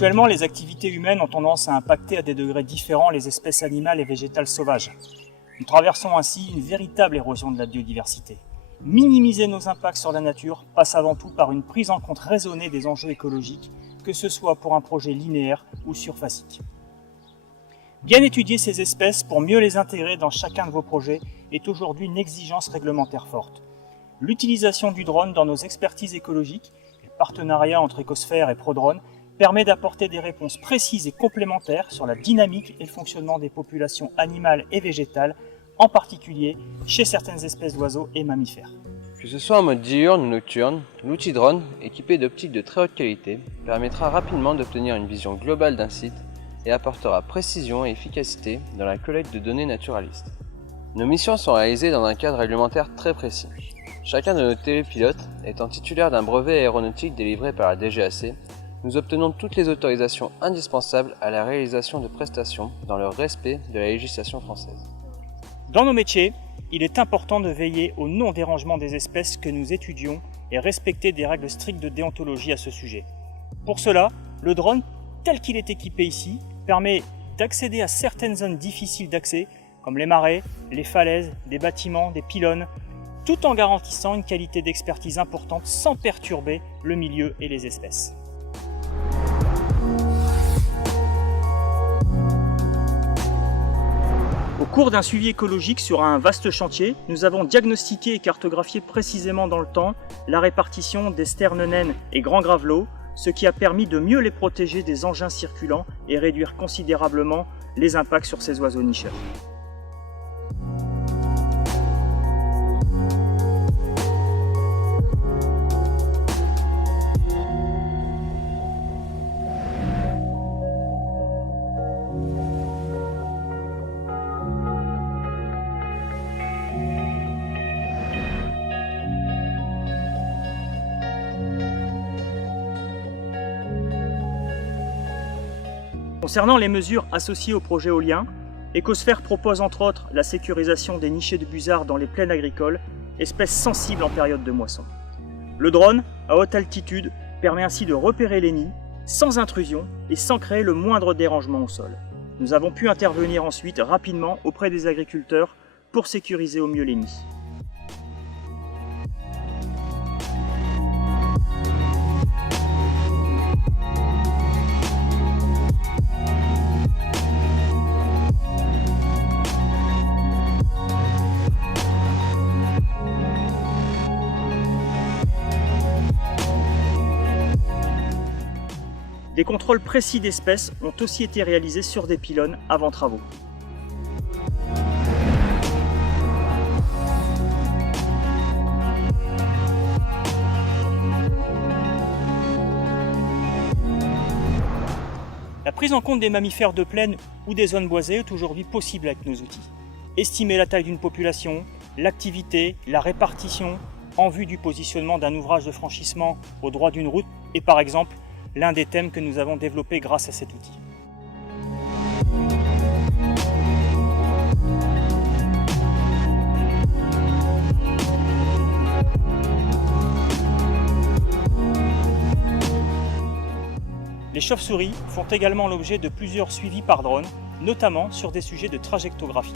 Actuellement, les activités humaines ont tendance à impacter à des degrés différents les espèces animales et végétales sauvages. Nous traversons ainsi une véritable érosion de la biodiversité. Minimiser nos impacts sur la nature passe avant tout par une prise en compte raisonnée des enjeux écologiques, que ce soit pour un projet linéaire ou surfacique. Bien étudier ces espèces pour mieux les intégrer dans chacun de vos projets est aujourd'hui une exigence réglementaire forte. L'utilisation du drone dans nos expertises écologiques, le partenariat entre Ecosphère et ProDrone, permet d'apporter des réponses précises et complémentaires sur la dynamique et le fonctionnement des populations animales et végétales, en particulier chez certaines espèces d'oiseaux et mammifères. Que ce soit en mode diurne ou nocturne, l'outil drone, équipé d'optiques de très haute qualité, permettra rapidement d'obtenir une vision globale d'un site et apportera précision et efficacité dans la collecte de données naturalistes. Nos missions sont réalisées dans un cadre réglementaire très précis. Chacun de nos télépilotes étant titulaire d'un brevet aéronautique délivré par la DGAC, nous obtenons toutes les autorisations indispensables à la réalisation de prestations dans le respect de la législation française. Dans nos métiers, il est important de veiller au non-dérangement des espèces que nous étudions et respecter des règles strictes de déontologie à ce sujet. Pour cela, le drone, tel qu'il est équipé ici, permet d'accéder à certaines zones difficiles d'accès, comme les marais, les falaises, des bâtiments, des pylônes, tout en garantissant une qualité d'expertise importante sans perturber le milieu et les espèces. Au cours d'un suivi écologique sur un vaste chantier, nous avons diagnostiqué et cartographié précisément dans le temps la répartition des sternes naines et grands gravelots, ce qui a permis de mieux les protéger des engins circulants et réduire considérablement les impacts sur ces oiseaux nicheurs. Concernant les mesures associées au projet éolien, Ecosphère propose entre autres la sécurisation des nichés de busards dans les plaines agricoles, espèces sensibles en période de moisson. Le drone, à haute altitude, permet ainsi de repérer les nids, sans intrusion et sans créer le moindre dérangement au sol. Nous avons pu intervenir ensuite rapidement auprès des agriculteurs pour sécuriser au mieux les nids. Des contrôles précis d'espèces ont aussi été réalisés sur des pylônes avant travaux. La prise en compte des mammifères de plaine ou des zones boisées est aujourd'hui possible avec nos outils. Estimer la taille d'une population, l'activité, la répartition en vue du positionnement d'un ouvrage de franchissement au droit d'une route est par exemple l'un des thèmes que nous avons développé grâce à cet outil. Les chauves-souris font également l'objet de plusieurs suivis par drone, notamment sur des sujets de trajectographie.